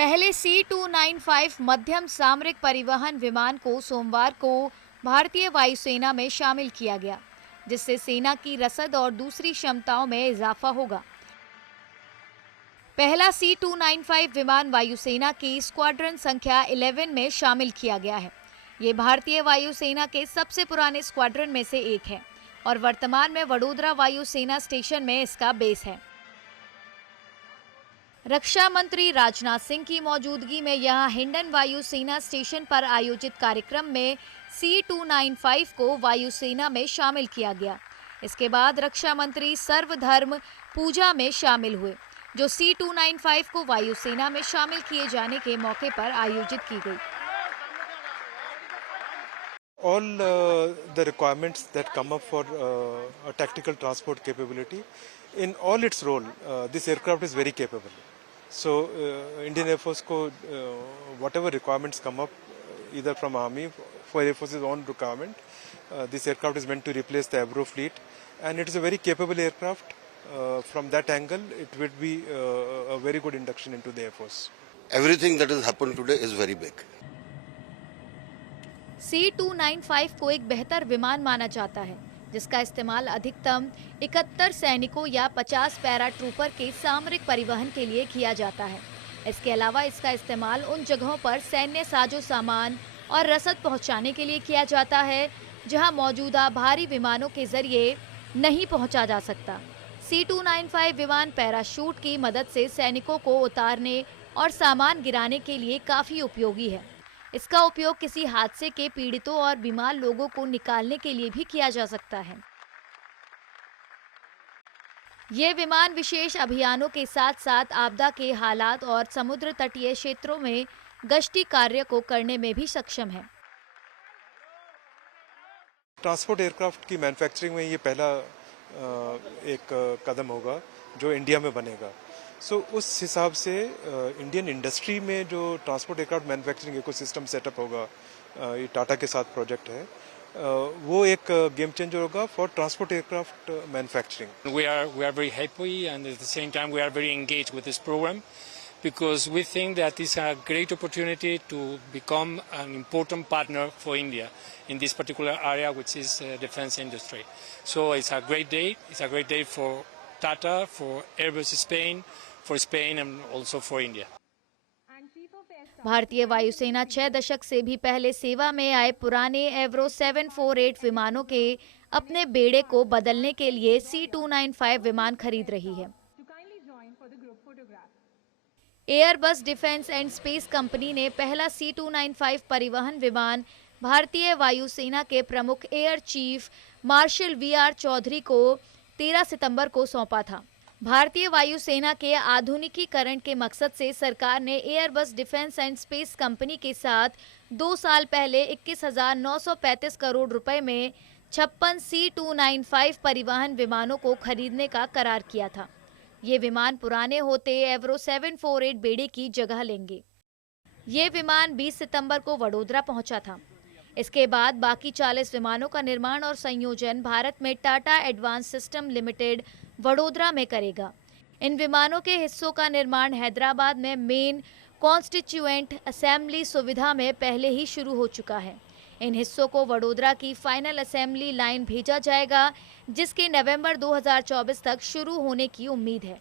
पहले C-295 मध्यम सामरिक परिवहन विमान को सोमवार को भारतीय वायुसेना में शामिल किया गया, जिससे सेना की रसद और दूसरी क्षमताओं में इजाफा होगा। पहला C-295 विमान वायुसेना की स्क्वाड्रन संख्या 11 में शामिल किया गया है। ये भारतीय वायुसेना के सबसे पुराने स्क्वाड्रन में से एक है और वर्तमान में वडोदरा वायुसेना स्टेशन में इसका बेस है। रक्षा मंत्री राजनाथ सिंह की मौजूदगी में यहां हिंडन वायुसेना स्टेशन पर आयोजित कार्यक्रम में C-295 को वायुसेना में शामिल किया गया। इसके बाद रक्षा मंत्री सर्वधर्म पूजा में शामिल हुए, जो C-295 को वायुसेना में शामिल किए जाने के मौके पर आयोजित की गई। All the requirements that come up for a tactical transport capability, in all its role, this aircraft is very capable. So Indian Air Force ko whatever requirements come up, either from Army, for Air Force's own requirement, this aircraft is meant to replace the Avro fleet, and it is a very capable aircraft. From that angle, it would be a very good induction into the Air Force. Everything that has happened today is very big. C-295 को एक बेहतर विमान माना जाता है, जिसका इस्तेमाल अधिकतम 71 सैनिकों या 50 पैरा ट्रूपर के सामरिक परिवहन के लिए किया जाता है। इसके अलावा इसका इस्तेमाल उन जगहों पर सैन्य साजो सामान और रसद पहुंचाने के लिए किया जाता है, जहां मौजूदा भारी विमानों के जरिए नहीं पहुंचा जा सकता। C-295 विमान पैराशूट की मदद से सैनिकों को उतारने और सामान गिराने के लिए काफी उपयोगी है। इसका उपयोग किसी हादसे के पीड़ितों और बीमार लोगों को निकालने के लिए भी किया जा सकता है। ये विमान विशेष अभियानों के साथ साथ आपदा के हालात और समुद्र तटीय क्षेत्रों में गश्ती कार्य को करने में भी सक्षम है। ट्रांसपोर्ट एयरक्राफ्ट की मैन्युफैक्चरिंग में ये पहला एक कदम होगा जो इंडिया में बनेगा। सो उस हिसाब से इंडियन इंडस्ट्री में जो transport aircraft manufacturing ecosystem setup होगा, ये टाटा के साथ प्रोजेक्ट है, वो एक गेम चेंजर होगा for transport aircraft manufacturing. We are very happy, and at the same time we are very engaged with this program because we think that it's a great opportunity to become an important partner for India in this particular area, which is defense industry. So it's a great day. It's a great day for Tata, for Airbus Spain, for Spain and also for India. भारतीय वायुसेना 6 दशक से भी पहले सेवा में आए पुराने एवरो 748 विमानों के अपने बेड़े को बदलने के लिए C-295 विमान खरीद रही है। Airbus defence and space company ने पहला C-295 परिवहन विमान भारतीय वायुसेना के प्रमुख air chief marshal VR Chaudhary को 13 सितंबर को सौंपा था। भारतीय वायुसेना के आधुनिकीकरण के मकसद से सरकार ने Airbus defence and space company के साथ 2 साल पहले 21,935 करोड़ रुपए में 56 C-295 परिवहन विमानों को खरीदने का करार किया था। ये विमान पुराने होते एवरो 748 बेड़े की जगह लेंगे। ये विमान 20 सितंबर को वडोदरा पहुंचा था। इसके बाद बाकी 40 विमानों का निर्माण और संयोजन भारत में Tata advance system limited Vadodara में करेगा। इन विमानों के हिस्सों का निर्माण हैदराबाद में मेन कॉन्स्टिट्यूएंट असेंबली सुविधा में पहले ही शुरू हो चुका है। इन हिस्सों को वडोदरा की फाइनल असेंबली लाइन भेजा जाएगा, जिसके नवंबर 2024 तक शुरू होने की उम्मीद है।